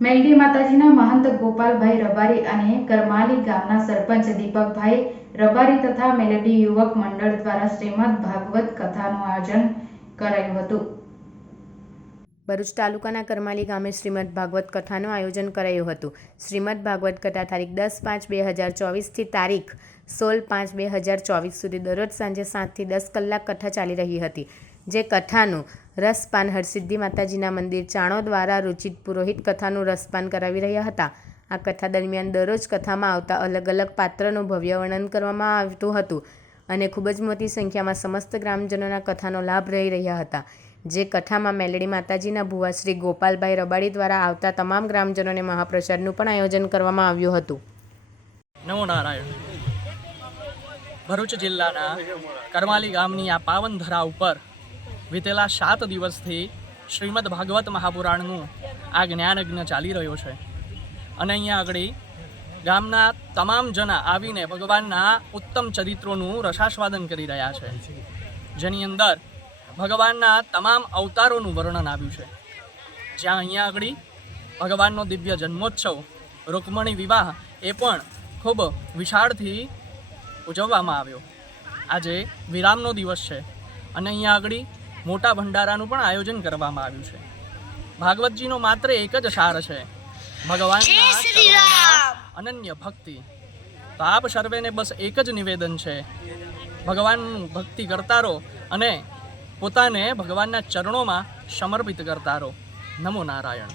મેલડી માતાજીના મહંત ગોપાલભાઈ રબારી અને કરમાલી ગામના સરપંચ દીપકભાઈ રબારી તથા મેલડી યુવક મંડળ દ્વારા શ્રીમદ ભાગવત કથાનું આયોજન કરાયું હતું। ભરૂચ તાલુકાના કરમાલી ગામે શ્રીમદ ભાગવત કથાનું આયોજન કરાયું હતું। શ્રીમદ ભાગવત કથા તારીખ 10/5/2024 થી તારીખ 16/5/2024 સુધી દરરોજ સાંજે 7 થી 10 કલાક કથા ચાલી રહી હતી, જે કથાનું રસપાન હરસિદ્ધિ માતાજીના મંદિર ચાણો દ્વારા રૂચિત પુરોહિત કથાનું રસપાન કરાવી રહ્યા હતા। આ કથા દરમિયાન દરરોજ કથામાં આવતા અલગ અલગ પાત્રનું ભવ્ય વર્ણન કરવામાં આવતું હતું અને ખૂબ જ મોટી સંખ્યામાં સમસ્ત ગ્રામજનોના કથાનો લાભ લઈ રહ્યા હતા, જે કથામાં મેલડી માતાજીના ભુવા શ્રી ગોપાલભાઈ રબાડી દ્વારા આવતા તમામ ગ્રામજનોને મહાપ્રસાદનું પણ આયોજન કરવામાં આવ્યું હતું। નમો નારાયણ। ભરૂચ જિલ્લાના કરમાલી ગામની આ પાવન ધરા ઉપર વીતેલા 7 દિવસથી શ્રીમદ ભાગવત મહાપુરાણનું આ જ્ઞાનયજ્ઞ ચાલી રહ્યો છે અને અહીંયા આગળ ગામના તમામ જણા આવીને ભગવાનના ઉત્તમ ચરિત્રોનું રસાસ્વાદન કરી રહ્યા છે, જેની અંદર ભગવાનના તમામ અવતારોનું વર્ણન આવ્યું છે। જ્યાં અહીંયા આગળ ભગવાનનો દિવ્ય જન્મોત્સવ રૂકમણી વિવાહ એ પણ ખૂબ વિશાળથી ઉજવવામાં આવ્યો। આજે વિરામનો દિવસ છે અને અહીંયા આગળ મોટા ભંડારાનું પણ આયોજન કરવામાં આવ્યું છે। ભાગવતજીનો માત્ર એક જ સાર છે, ભગવાનના ચરણોમાં અનન્ય ભક્તિ। તો આપ સર્વેને બસ એક જ નિવેદન છે, ભગવાનનું ભક્તિ કરતા રહો અને પોતાને ભગવાનના ચરણોમાં સમર્પિત કરતા રહો। નમો નારાયણ।